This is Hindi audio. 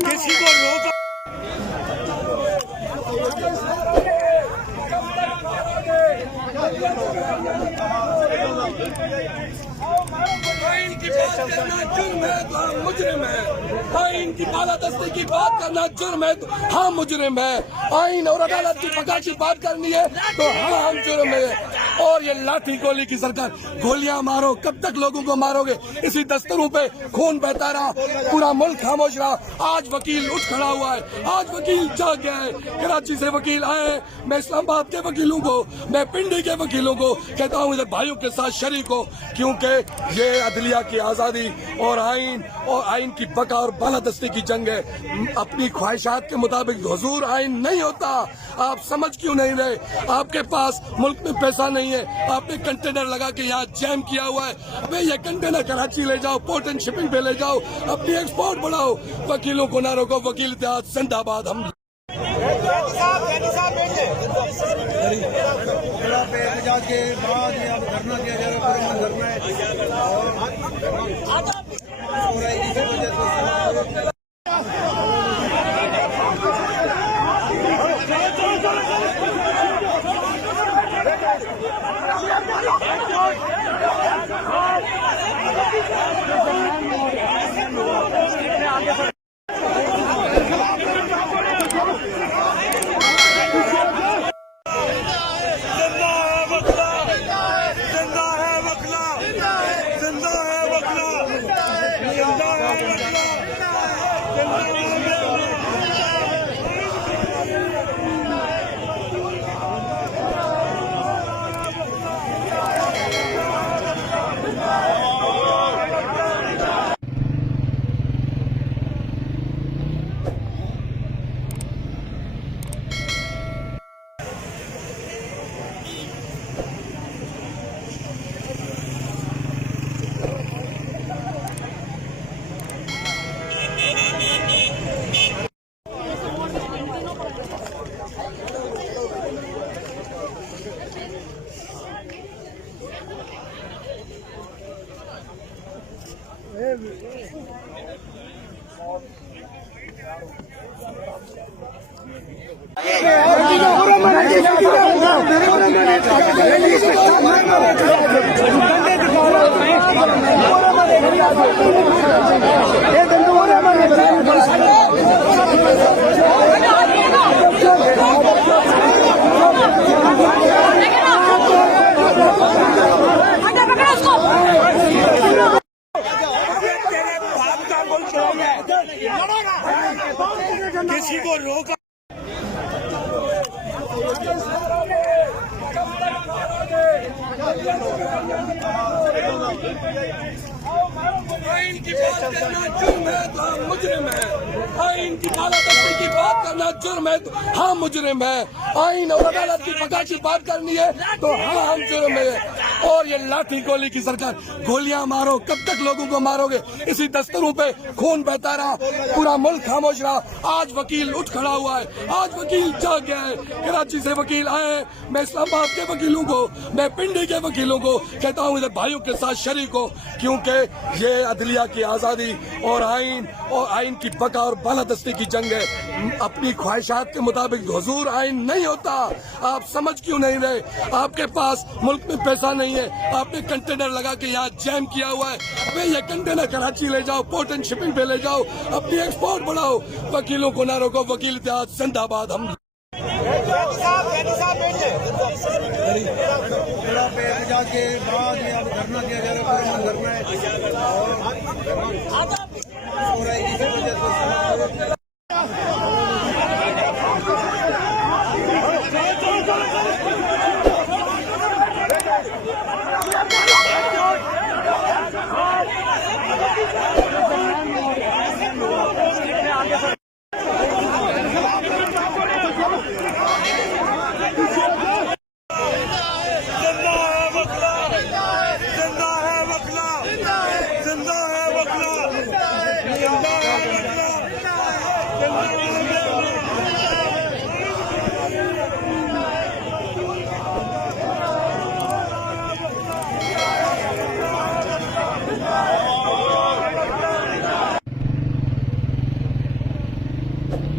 किसी को रोक आइन की बात करना जुर्म है तो हम मुजरिम है। आइन की बालादस्ती की बात करना जुर्म है तो हम मुजरिम है। आइन और अदालत की पकड़ की बात करनी है तो हाँ हम जुर्म है। और ये लाठी गोली की सरकार, गोलियां मारो, कब तक लोगों को मारोगे? इसी दस्तरों पे खून बहता रहा, पूरा मुल्क खामोश रहा। आज वकील उठ खड़ा हुआ है, आज वकील जाग गया है। कराची से वकील आए हैं, मैं इस्लामाबाद के वकीलों को, मैं पिंडी के वकीलों को कहता हूँ इधर भाइयों के साथ शरीक हो, क्योंकि ये अदलिया की आजादी और आइन की बका और बालादस्ती की जंग है। अपनी ख्वाहिशात के मुताबिक हुजूर आइन नहीं होता। आप समझ क्यों नहीं रहे? आपके पास मुल्क में पैसा नहीं है, आपने कंटेनर लगा के यहाँ जैम किया हुआ है। अबे ये कंटेनर कराची ले जाओ, पोर्ट एंड शिपिंग पे ले जाओ, अपनी एक्सपोर्ट बढ़ाओ। वकीलों को ना रोको, वकील इत्तेहाद जिंदाबाद। हम के बाद धरना किया जा रहा है। किसी को रोक आइन की बात करना जुर्म है तो हम मुजरिम है। आइन की बालादस्ती की बात करना जुर्म है तो हम मुजरिम है। आइन और अदालत की पकड़ की बात करनी है तो हाँ हम जुर्म है। और ये लाठी गोली की सरकार, गोलियां मारो, कब तक लोगों को मारोगे? इसी दस्तरों पे खून बहता रहा, पूरा मुल्क खामोश रहा। आज वकील उठ खड़ा हुआ है, आज वकील जाग गया है। कराची से वकील आए हैं, मैं इस्लामाबाद के वकीलों को, मैं पिंडी के वकीलों को कहता हूँ इधर भाइयों के साथ शरीक हो, क्योंकि ये अदलिया की आजादी और आइन की बका और बालादस्ती की जंग है। अपनी ख्वाहिशात के मुताबिक हुजूर आइन नहीं होता। आप समझ क्यों नहीं रहे? आपके पास मुल्क में पैसा नहीं है, आपने कंटेनर लगा के यहाँ जैम किया हुआ है। अबे ये कंटेनर कराची ले जाओ, पोर्ट एंड शिपिंग पे ले जाओ, अपनी एक्सपोर्ट बढ़ाओ। वकीलों को ना रोको, वकील इत्तेहाद जिंदाबाद। हम के बाद धरना किया जा रहा है। है।